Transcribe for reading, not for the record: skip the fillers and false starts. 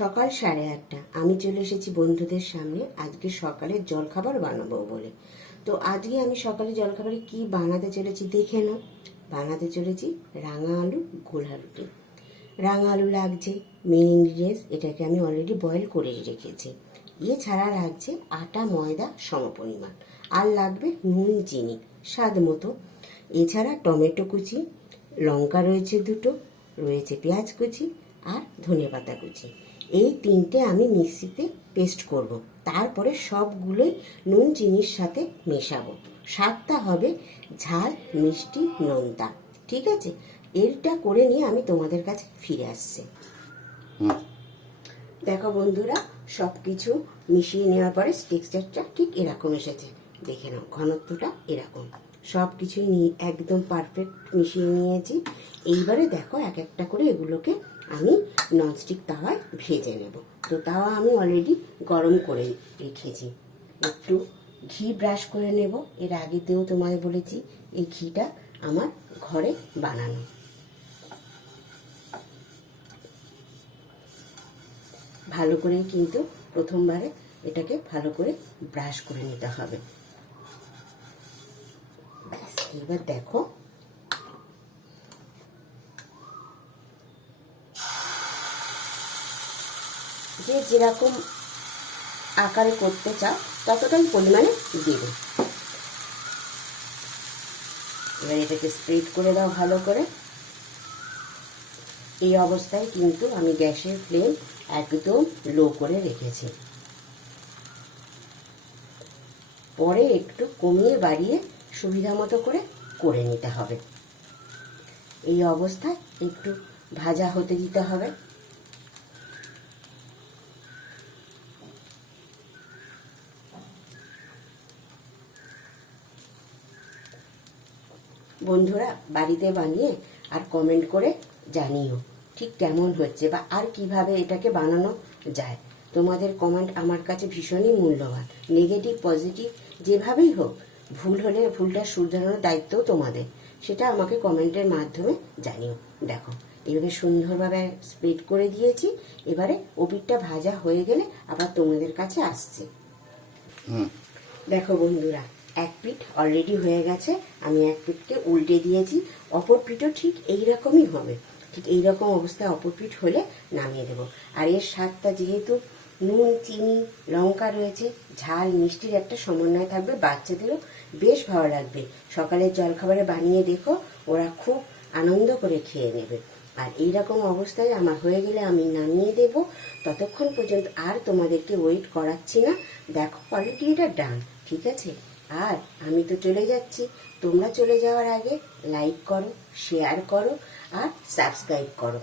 সকাল 8:30 আমি চলে এসেছি বন্ধুদের সামনে আজকে সকালের জলখাবার বানাবো বলে। তো আজকে আমি সকালে জলখাবারে কি বানাতে চলেছি দেখে নাও। বানাতে চলেছি রাঙা আলু গোলা রুটি। রাঙা আলু লাগছে, মেন ইনগ্রিডিয়েন্টস, এটাকে আমি অলরেডি বয়েল করে রেখেছি। এছাড়া লাগছে আটা ময়দা সমপরিমাণ, আর লাগবে নুন চিনি স্বাদ মতো। এছাড়া টমেটো কুচি, লঙ্কা রয়েছে দুটো, রয়েছে পেঁয়াজ কুচি আর ধনেপাতা কুচি। এই তিনটে আমি মিক্সিতে পেস্ট করব। তারপরে সবগুলোই নুন চিনির সাথে মেশাবো। স্বাদটা হবে ঝাল মিষ্টি নোনতা। ঠিক আছে, এটা করে নিয়ে আমি তোমাদের কাছে ফিরে আসছি। দেখো বন্ধুরা, সব কিছু মিশিয়ে নেওয়ার পরে টেক্সচারটা ঠিক এরকম এসেছে। দেখে নাও, ঘনত্বটা এরকম। সব কিছুই নিয়ে একদম পারফেক্ট মিশিয়ে নিয়েছি। এইবারে দেখো এক একটা করে এগুলোকে আমি ননস্টিক তাওয়ায় ভেজে নেব। তো তাওয়া আমি অলরেডি গরম করে রেখেছি। একটু ঘি ব্রাশ করে নেব। এর আগেতেও তোমায় বলেছি এই ঘিটা আমার ঘরে বানানো। ভালো করে কিন্তু প্রথমবারে এটাকে ভালো করে ব্রাশ করে নিতে হবে। ব্যাস, এবার দেখো যে যেরকম আকারে করতে চাও ততটাই পরিমাণে দেবে। এবার এটাকে স্প্রেড করে দাও ভালো করে। এই অবস্থায় কিন্তু আমি গ্যাসের ফ্লেম একদম লো করে রেখেছি। পরে একটু কমিয়ে বাড়িয়ে সুবিধা মতো করে নিতে হবে। এই অবস্থায় একটু ভাজা হতে দিতে হবে। বন্ধুরা, বাড়িতে বানিয়ে আর কমেন্ট করে জানিও ঠিক কেমন হচ্ছে বা আর কিভাবে এটাকে বানানো যায়। তোমাদের কমেন্ট আমার কাছে ভীষণই মূল্যবান। নেগেটিভ পজিটিভ যেভাবেই হোক, ভুল হলে ভুলটা শুধরানোর দায়িত্বও তোমাদের। সেটা আমাকে কমেন্টের মাধ্যমে জানিও। দেখো, এভাবে সুন্দরভাবে স্প্রেড করে দিয়েছি। এবারে ওপিঠটা ভাজা হয়ে গেলে আবার তোমাদের কাছে আসছে। দেখো বন্ধুরা, এক পিঠ অলরেডি হয়ে গেছে। আমি এক পিঠকে উল্টে দিয়েছি। অপর পিঠও ঠিক এইরকমই হবে। ঠিক এইরকম অবস্থায় অপর পিঠ হলে নামিয়ে দেবো। আর এর স্বাদটা যেহেতু নুন চিনি লঙ্কা রয়েছে, ঝাল মিষ্টির একটা সমন্বয় থাকবে, বাচ্চাদেরও বেশ ভালো লাগবে। সকালের জলখাবারে বানিয়ে দেখো, ওরা খুব আনন্দ করে খেয়ে নেবে। আর এইরকম অবস্থায় আমার হয়ে গেলে আমি নামিয়ে দেব। ততক্ষণ পর্যন্ত আর তোমাদেরকে ওয়েট করাচ্ছি না। দেখো অলরেডি এটা ডান। ঠিক আছে, আর আমি তো চলে যাচ্ছি। তোমরা চলে যাওয়ার আগে লাইক করো, শেয়ার করো আর সাবস্ক্রাইব করো।